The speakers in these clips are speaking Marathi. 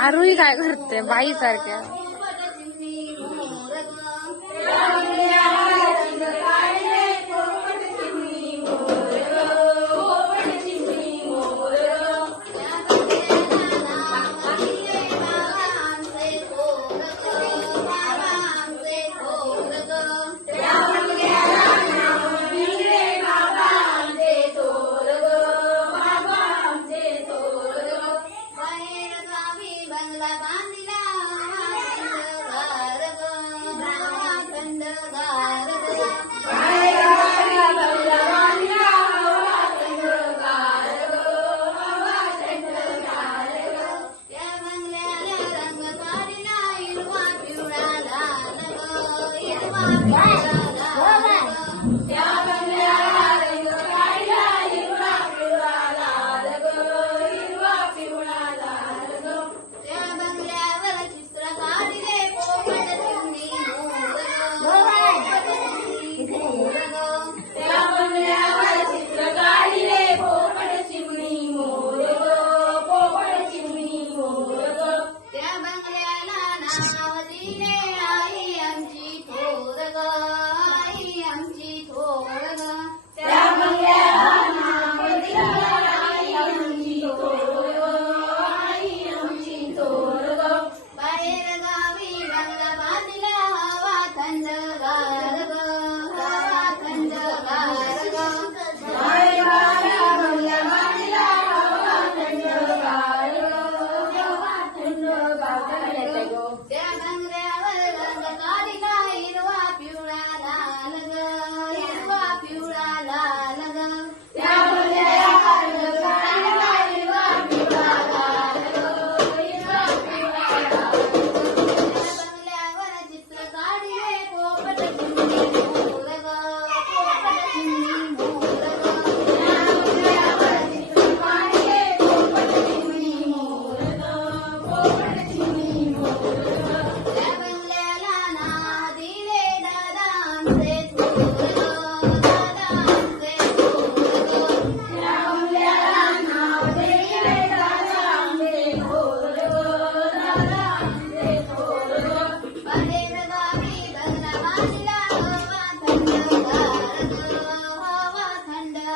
आरुही काय करते? बाई सारख्या Até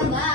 my